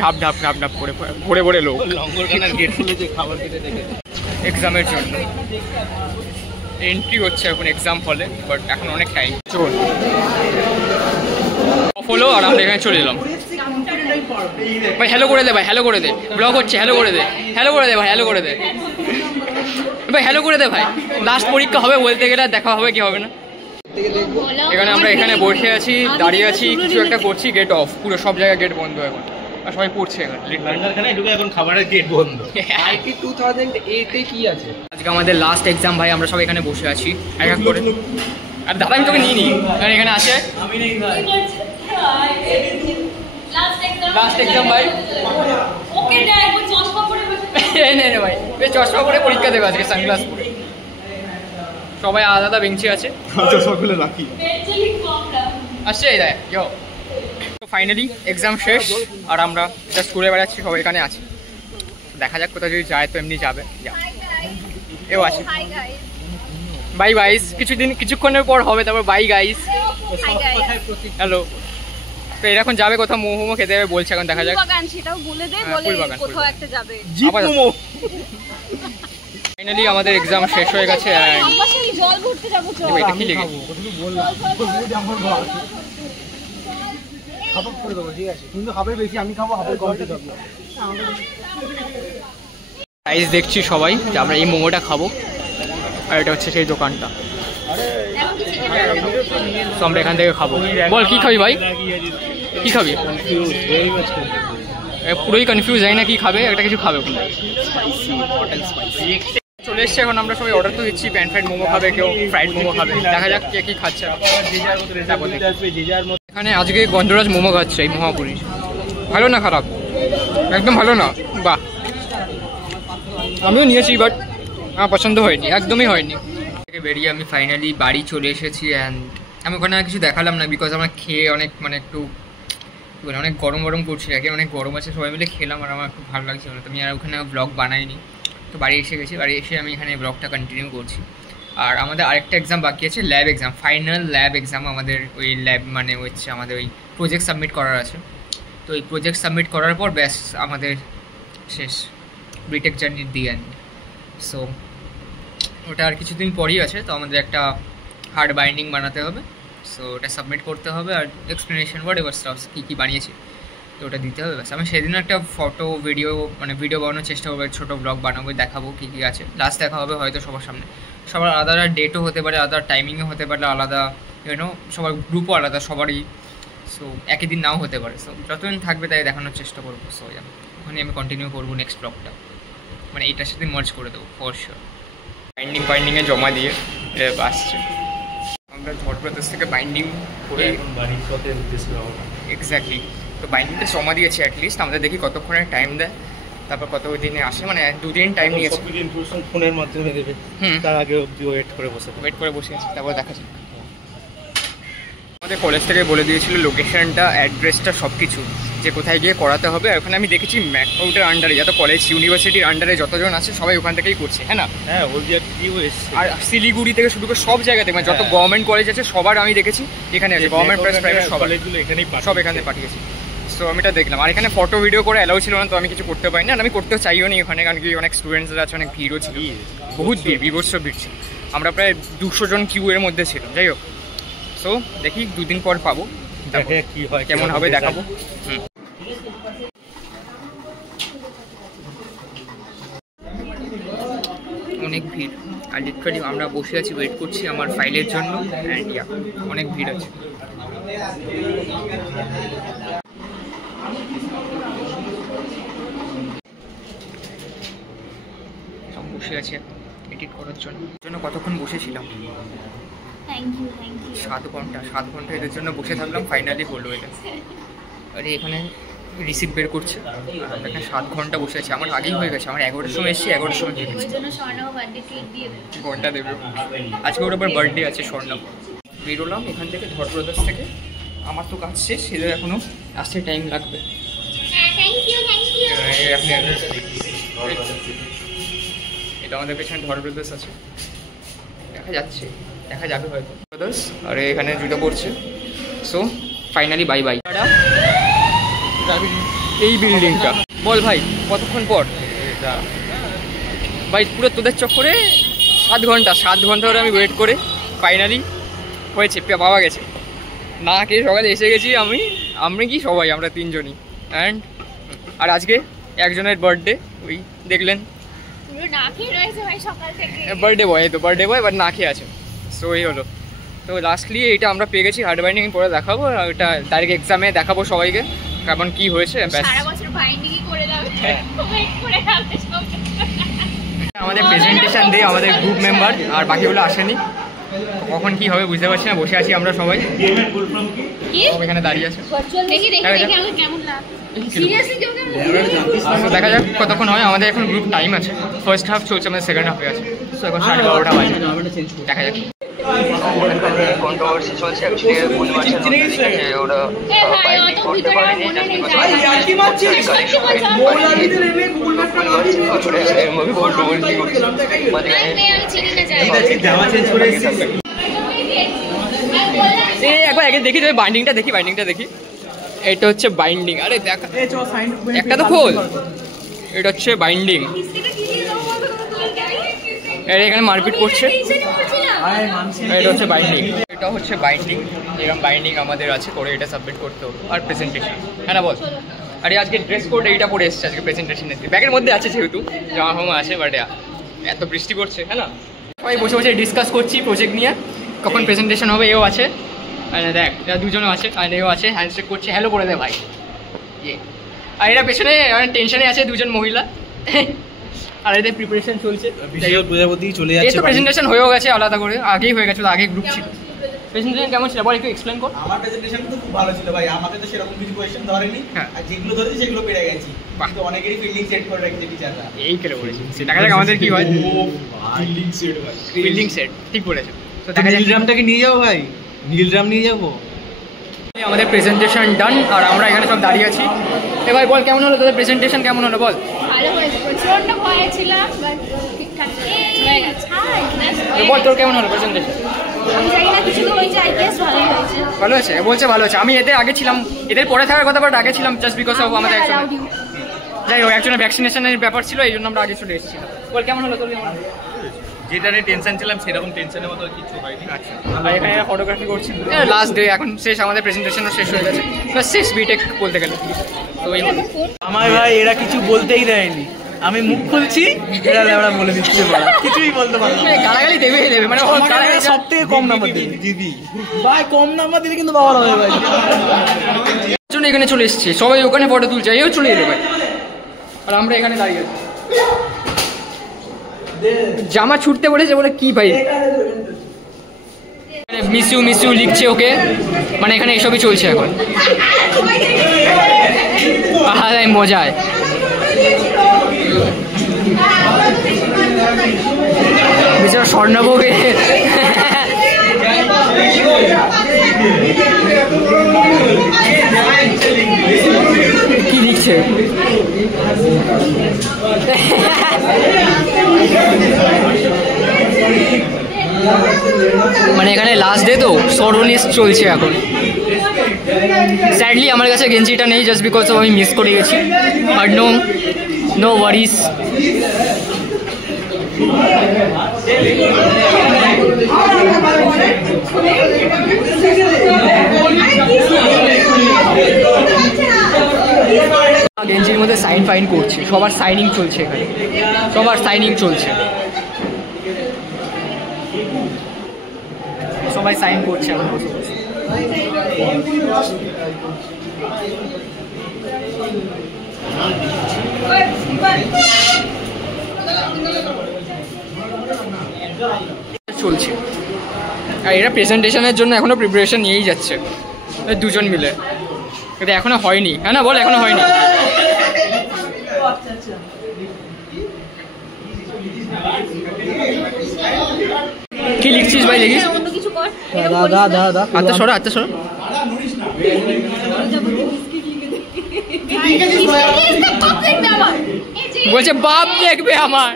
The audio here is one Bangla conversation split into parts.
ঢাপ ঢাপ ঢাপ ঢাপ করে ভরে ভরে লোক লঙ্গরখানার গেট খুলেছে খাবার খেতে দেখে এক্সামের জন্য এন্ট্রি হচ্ছে এখন এক্সাম হলে, বাট এখন অনেক টাইম চল অফ হলো আর আমরা এখানে চলে এলাম। ভাই হ্যালো করে দে, ভাই হ্যালো করে দে, ব্লগ হচ্ছে, হ্যালো করে দে, হ্যালো করে দে ভাই, হ্যালো করে দে ভাই, হ্যালো করে দে ভাই। লাস্ট পরীক্ষা হবে বলতে গেলে, দেখা হবে কি হবে না। এখানে আমরা এখানে বসে আছি, দাঁড়িয়ে আছি, কিছু একটা করছি, গেট অফ, পুরো সব জায়গায় গেট বন্ধ এখন, আর সবাই পড়ছে এখানে ঢুকে এখন খাবারের গেট বন্ধ। আইটি 2008 এ কি আছে? আজকে আমাদের লাস্ট এক্সাম ভাই, আমরা সব এখানে বসে আছি এক এক করে। আর দাদা আমি তোকে নিয়ে নিই, কারণ এখানে আছে লাস্ট এক্সাম ভাই। নে ভাই, চশমা পরে পরীক্ষা দেবে আজকে, সানগ্লাস পরে সবাই আলাদা আলাদা বেঞ্চে আছে। চশমা খুলে রাখি আসছে এই দেখ ইয়ো। তো ফাইনালি এক্সাম শেষ আর আমরা জাস্ট ঘুরে বেড়াচ্ছি, সবাই এখানে আছি। দেখা যাক কোথাও যদি যায় তো এমনি যাবে, এও আছে। বাই গাইস, কিছুক্ষণের পর হবে, তারপর বাই গাইস, হ্যালো। তো এরকম যাবে কোথাও, মোমো খেতে যাবে বলছে, এখন দেখা যাক। সেটাও বলে দে, বলে কোথাও একটা যাবে। ফাইনালি আমাদের এক্সাম শেষ হয়ে গেছে। আমরা সেই জল ভরতে যাব, চল। এটা কি লেগে বললাম খাবার করে দেবো, ঠিক আছে, কিন্তু খাবার বেশি আমি খাবো, খাবার কম খাবো। গাইস দেখছি সবাই যে আমরা এই মোমোটা খাবো, আর এটা হচ্ছে সেই দোকানটা। তো আমরা এখান থেকে খাবো। বল কি খাবি ভাই, কি খাবি? পুরোই কনফিউজ, জানি না কি খাবে, একটা কিছু খাবে। চলে এসছে, এখন আমরা সবাই অর্ডার তো দিচ্ছি, প্যান ফ্রাইড মোমো খাবে, কেউ ফ্রাইড মোমো খাবে, দেখা যাক কে কি খাচ্ছে। এখানে আজকে গন্ধরাজ মোমো খাচ্ছে এই মহাপুরী। ভালো না খারাপ? একদম ভালো না, বাহ। আমিও নিয়েছি, বাট আমার পছন্দ হয়নি, একদমই হয়নি। থেকে বেরিয়ে আমি ফাইনালি বাড়ি চলে এসেছি। অ্যান্ড আমি ওখানে কিছু দেখালাম না, বিকজ আমার খেয়ে অনেক একটু অনেক গরম গরম করছিল, একে অনেক গরম আছে, সবাই মিলে খেলাম আর আমার খুব ভালো লাগছিল না, তো আমি আর ওখানে ব্লগ বানাইনি। তো বাড়ি এসে গেছি, বাড়ি এসে আমি এখানে ব্লগটা কন্টিনিউ করছি। আর আমাদের আরেকটা এক্সাম বাকি আছে, lab exam, final lab exam. আমাদের ওই ল্যাব মানে হচ্ছে আমাদের ওই প্রজেক্ট সাবমিট করার আছে। তো এই প্রজেক্ট সাবমিট করার পর ব্যাস আমাদের শেষ বিটেক জার্নির দি এন্ড। সো ওটা আর কিছুদিন পরই আছে, তো আমাদের একটা হার্ড বাইন্ডিং বানাতে হবে, সো ওটা সাবমিট করতে হবে, আর এক্সপ্লেনেশন হোয়াট এভার স্টাফস কী কী বানিয়েছি তো ওটা দিতে হবে। ব্যাস আমি সেদিনও একটা ফটো ভিডিও ভিডিও বানানোর চেষ্টা করবো, ছোটো ব্লগ বানাবো, দেখাবো কী কী আছে। লাস্ট দেখা হবে হয়তো সবার সামনে, সবার আলাদা আলাদা ডেটও হতে পারে, আলাদা টাইমিংও হতে পারে, আলাদা সবার গ্রুপও আলাদা সবারই, সো একই দিন নাও হতে পারে। সো যতদিন থাকবে তাই দেখানোর চেষ্টা করবো। সো ওখানে আমি কন্টিনিউ করবো নেক্সট ব্লগটা, এইটার সাথে মার্জ করে দেবো ফর শিওর। বাইন্ডিংয়ে জমা দিয়ে আসছে, আমরা ঝড়প্রদেশ থেকে বাইন্ডিং করে বাড়ির পথে এক্স্যাক্টলি। তো বাইন্ডিংটা জমা দিয়েছি, অ্যাটলিস্ট আমাদের দেখি কতক্ষণের টাইম দেয়, তারপর কত দিনে আসে, 2 দিন টাইম নিয়েছে। ফোনের মাধ্যমে দেবে, তার আগে অবধি ওয়েট করে বসে আছি, তারপর দেখা যাক। আমাদের কলেজ থেকে বলে দিয়েছিল লোকেশনটা, অ্যাড্রেসটা, সব কিছু, যে কোথায় গিয়ে করাতে হবে। আর ওখানে আমি দেখেছি ম্যাকআউটের আন্ডারে, যত কলেজ ইউনিভার্সিটির আন্ডারে যতজন আছে সবাই ওখান থেকেই করছে, হ্যাঁ না? হ্যাঁ, আর শিলিগুড়ি থেকে শুরু করে সব জায়গাতে, যত গভর্নমেন্ট কলেজ আছে সবার আমি দেখেছি এখানে আছে, গভর্নমেন্ট প্লাস প্রাইভেট সব কলেজগুলো সব এখানে পাঠিয়েছি। সো আমি এটা দেখলাম, আর এখানে ফটো ভিডিও করে অ্যালাউ ছিল না, তো আমি কিছু করতে পারি না, আর আমি করতেও চাইও নি ওখানে, কারণ কি অনেক স্টুডেন্টসরা আছে, অনেক ভিড়ও ছিল, বহুত ভিড়, বিভৎস ভিড় ছিল। আমরা প্রায় 200 জন কিউ এর মধ্যে ছিলাম। যাই হোক, সো দেখি 2 দিন পর পাবো, কি হয় কেমন হবে দেখাবো। অনেক ভিড়, আর লিটারালি আমরা বসে আছি, ওয়েট করছি আমার ফাইলের জন্য, অ্যান্ড অনেক ভিড় আছে। সব বসে আছে এডিট করার জন্য কতক্ষণ বসেছিলাম, 7 ঘন্টা এদের জন্য বসে থাকলাম, ফাইনালি হলো এটা। আরে এখানে রিসিপ্ট বের করছে, আমরা এখানে 7 ঘন্টা বসে আছি, আমার আগেই হয়ে গেছে, আমার 11টার সময় এসেছি, 11টার সময় হয়ে গেছে। ঘন্টা দেবে আজকে, ওর আবার বার্থডে আছে স্বর্ণব। বেরোলাম এখান থেকে ঝড়প্রদেশ থেকে, আমার তো কাজ শেষ, এদের এখনো আসতে টাইম লাগবে। এটা আমাদের পেছনে ঝড়প্রদেশ আছে, দেখা যাচ্ছে, দেখা যাবে হয়তো প্রদেশ। আর এখানে জুতো পড়ছে। So finally bye bye. এই বিল্ডিংটা। বল ভাই কতক্ষণ পর ভাই, পুরো তোদের চক্করে 7 ঘন্টা ধরে আমি ওয়েট করে ফাইনালি হয়েছে, পাওয়া গেছে। না খেয়ে সকালে এসে গেছি আমি কি সবাই, আমরা 3 জনই। অ্যান্ড আর আজকে একজনের বার্থডে, ওই দেখলেন বার্থডে বয় বাট না খেয়ে আছে। সো এই হলো, তো লাস্টলি এইটা আমরা পেয়ে গেছি। হার্ড বাইন্ডিং পরে দেখাবো, আর ওটা ডাইরেক্ট এক্সামে দেখাবো সবাইকে কেমন কি হয়েছে। আমাদের প্রেজেন্টেশন দিয়ে আমাদের গ্রুপ মেম্বার, আর বাকিগুলো আসেনি। কখন কি হবে বুঝতে পারছি না, বসে আছি আমরা সবাই, এখানে দাঁড়িয়ে আছে। দেখা যাক কতক্ষণ হয়। আমাদের এখন গ্রুপ টাইম আছে, ফার্স্ট হাফ চলছে, আমাদের সেকেন্ড হাফে আছে। তো এখন 12:30 বাজে, দেখা যাক। কন্ট্রোভার্সি চলছে ওরা বাইন্ডিং করতে পারেনি, একবার আগে দেখি তুমি বাইন্ডিংটা দেখি। এটা হচ্ছে বাইন্ডিং। আরে দেখা, একটা তো খোল। এটা হচ্ছে বাইন্ডিং। এখানে মারপিট করছে। এটা হচ্ছে বাইন্ডিং। এরকম বাইন্ডিং আমাদের আছে করে, এটা সাবমিট করতে হবে। আর প্রেজেন্টেশন, হ্যাঁ না বল। আরে আজকে ড্রেস কোড এইটা পরে এসছে আজকে প্রেজেন্টেশনে, ব্যাগের মধ্যে আছে যেহেতু জামা ফামা আছে, বাট এত বৃষ্টি পড়ছে, হ্যাঁ না। সবাই বসে ডিসকাস করছি প্রজেক্ট নিয়ে, কখন প্রেজেন্টেশন হবে। এও আছে, দেখ দুজনও আছে, আর এও আছে, হ্যান্ডশেক করছে, হ্যালো করে দেয় ভাই। আর এরা পেছনে টেনশনে আছে, 2জন মহিলা। আর এদের প্রিপারেশন চলছে, চলে যাচ্ছে। প্রেজেন্টেশন হয়েও গেছে আলাদা করে, আগেই হয়ে গেছে, আগে গ্রুপ ছিল। প্রেজেন্টেশন কেমন ছিল বল, একটু এক্সপ্লেন কর। আমার প্রেজেন্টেশন তো খুব ভালো ছিল ভাই, আমাকে তো সেরকম কিছু কোয়েশ্চেন ধরেনি, আর যেগুলো ধরেছে সেগুলো পেরে গেছি। তো অনেকেরই ফিল্ডিং সেট করে রেখেছে টিচাররা, এই করে বলেছি। দেখা যাক আমাদের কি হয়। ফিল্ডিং সেট ঠিক বলেছে। তো দেখা যাক, নীলরামটাকে নিয়ে যাবো ভাই, নীলরাম নিয়ে যাবো। আমাদের প্রেজেন্টেশন ডান, আর আমরা এখানে সব দাঁড়িয়ে আছি। এবার বল কেমন হলো তোদের প্রেজেন্টেশন, কেমন হলো বল। ভালো হয়েছে, প্রচন্ড ভয় ছিলাম, বাট ঠিকঠাক হয়ে গেছে। বল তোর কেমন হলো প্রেজেন্টেশন। আমি জানি না কিছু, ওই যে আই গেস ভালো হয়েছে। ভালো আছে, বলছে ভালো আছে। আমি এদের আগে ছিলাম, এদের পরে থাকার কথা, বাট আগে ছিলাম জাস্ট বিকজ অফ আমাদের একজন, যাই হোক একজনের ভ্যাকসিনেশনের ব্যাপার ছিল, এই জন্য আমরা আগে চলে এসেছিলাম। বল কেমন হলো তোর, কেমন হলো। যেটা নিয়ে টেনশন ছিলাম সেরকম টেনশনের মতো কিছু হয়নি। আচ্ছা, আর এখানে ফটোগ্রাফি করছি, লাস্ট ডে এখন শেষ, আমাদের প্রেজেন্টেশনও শেষ হয়ে গেছে, শেষ বিটেক বলতে গেলে। তো এই হলো আমার ভাই, এরা কিছু বলতেই দেয়নি, আমি মুখ খুলছি এরা লেবড়া বলে দিচ্ছে, কিছুই বলতে পারছি না। গালাগালি দেবে মানে সব থেকে কম নাম্বার দেবে দিদি ভাই, কম নাম্বার দিলে কিন্তু বাবার হবে ভাই। এখানে চলে এসছে সবাই, ওখানে ফটো তুলছে, এও চলে এলো ভাই, আর আমরা এখানে দাঁড়িয়ে আছি। জামা ছুটতে পড়েছে বলে কি ভাই, মিস ইউ লিখছে ওকে, মানে এখানে এসবই চলছে এখন। মজায় বেচারা স্বর্ণভোগে কি লিখছে, মানে এখানে লাস্ট ডে তো সর্বনিশ চলছে এখন। স্যাডলি আমার কাছে গেঞ্জিটা নেই, জাস্ট বিকজ আমি মিস করে গেছি, বাট নো ওয়ারিস। গেঞ্জির মধ্যে সাইন ফাইন করছে, সবার সাইনিং চলছে এখানে, সবার সাইনিং চলছে, সবাই সাইন করছে এখন বসে বসে। চলছে, আর এরা প্রেজেন্টেশনের জন্য এখনো প্রিপারেশন নিয়েই যাচ্ছে 2জন মিলে, কিন্তু এখনো হয়নি, হ্যাঁ না বল, এখনো হয়নি। কি লিখছিস ভাই, লিখিস। আচ্ছা সরো, আচ্ছা সরো। বলছে বাপ দেখবে আমার,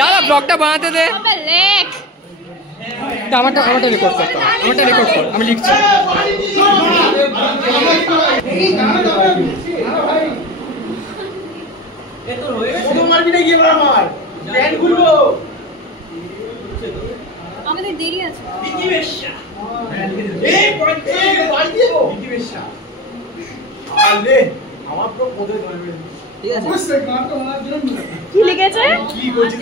দাদা ব্লগটা বানাতে দে, আমারটা রেকর্ড করতে, আমারটা রেকর্ড কর, আমি লিখছি। মারবি না গিয়ে আমার প্যান্ট খুলবো আমাদের দেরি আছে বিকি বেশা এই পড়ছে বাড়ি দেবো বিকি বেশা আলে আমার তো পদে ধরবে ঠিক আছে বুঝছে গানটা ওনার জন্য কি লিখেছে কি বলছিস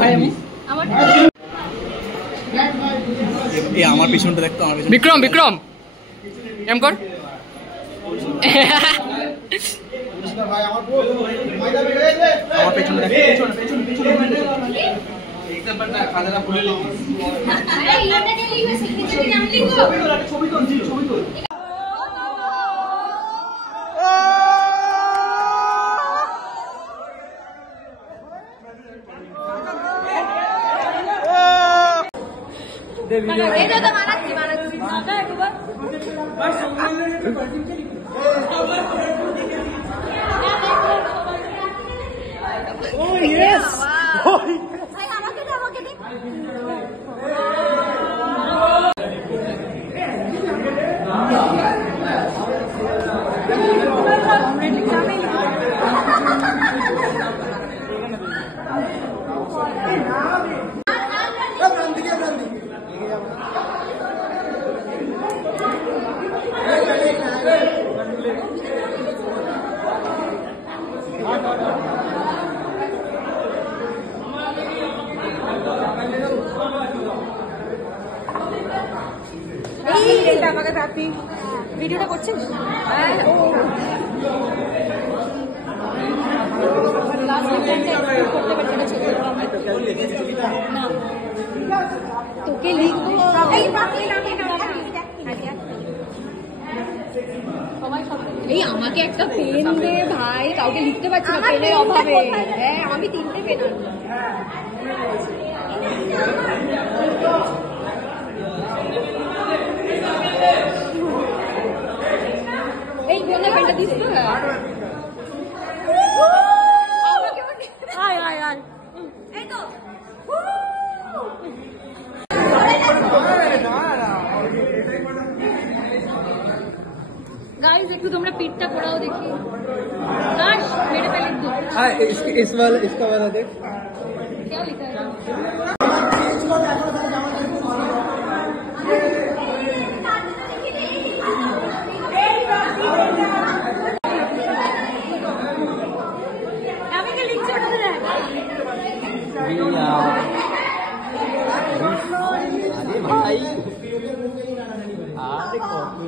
ভাই আমি আমার এই আমার পিছনটা দেখতো আমার পিছন বিক্রম বিক্রম এম কর ভাই আমার মাইদা বেড়ে গেছে আমার পেছনটা দেখতো একদম না খাদাটা খুলে লিখিস আরে ইটা কে লিখবে সিগনেচার নাম লিখো ছবি তোল এটা তো বানাচ্ছি মাথা একবার ও ইয়েস ভাই আমাকে দে আমাকে আপনি ভিডিওটা করছেন তোকে লিখবো এই আমাকে একটা পেন দে ভাই কাউকে লিখতে পারছি না পেনের অভাবে হ্যাঁ আমি 3টে পেন এই কোন পেনটা দিস তো আয় এই তো गाइस একটু তোমরা পিঠটা পড়াও দেখি काश मेरे पे लिख दो हां इसका वाला देख क्या लिखा है আমি কি লিখছি ওটা দেখ अरे भाई अरे कॉपी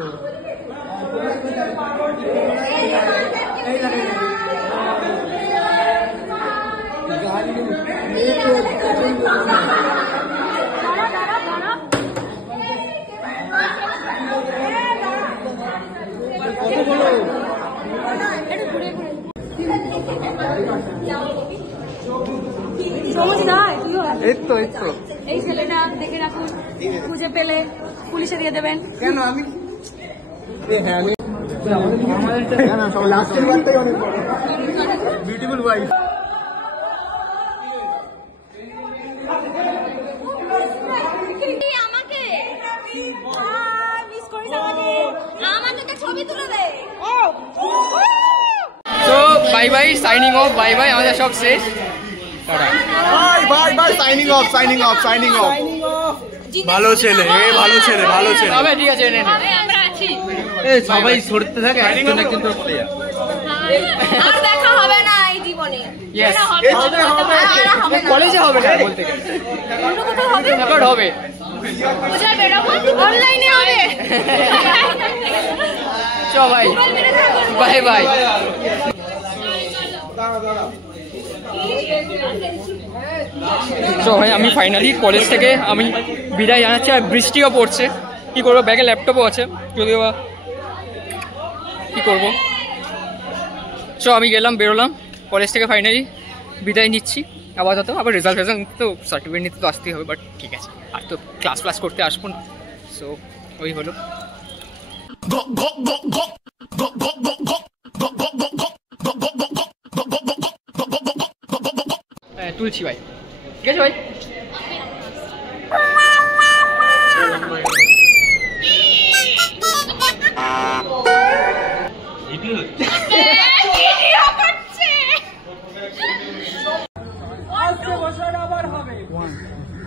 এই ছেলেটা দেখে রাখুন খুঁজে পেলে পুলিশে দিয়ে দেবেন কেন আমি হ্যাঁ আমি আমাদের না সব লাস্টের বারটাই অনেক বড় বিউটিফুল ওয়াইফ আমাকে মিস করিস আমাকে তো ছবি তুলে দে তো bye bye signing off bye bye আমাদের সব শেষ বাই সাইনিং অফ ভালো ছেলে তবে ঠিক আছে এনে আমরা আছি এই সবাই সরতে থাকে একজন তো চলে যা আর দেখা হবে না এই জীবনে ইয়েস হবে না কলেজে হবে না বলতে গেলে অন্য কোথাও হবে রেকর্ড হবে পূজার বেরোবো অনলাইনে হবে চ ভাই বাই বাই তো ভাই আমি ফাইনালি কলেজ থেকে আমি বিদায় জানাচ্ছি আর বৃষ্টিও পড়ছে কি করবো ব্যাগে ল্যাপটপও আছে যদিও বা কী করবো সো আমি গেলাম বেরোলাম কলেজ থেকে ফাইনালি বিদায় নিচ্ছি আপাতত আবার রেজাল্ট তো সার্টিফিকেট নিতে তো আসতেই হবে বাট ঠিক আছে আর তো ক্লাস করতে আসবো না সো ওই হলো তুলছি ভাই ঠিক আছে ভাই 1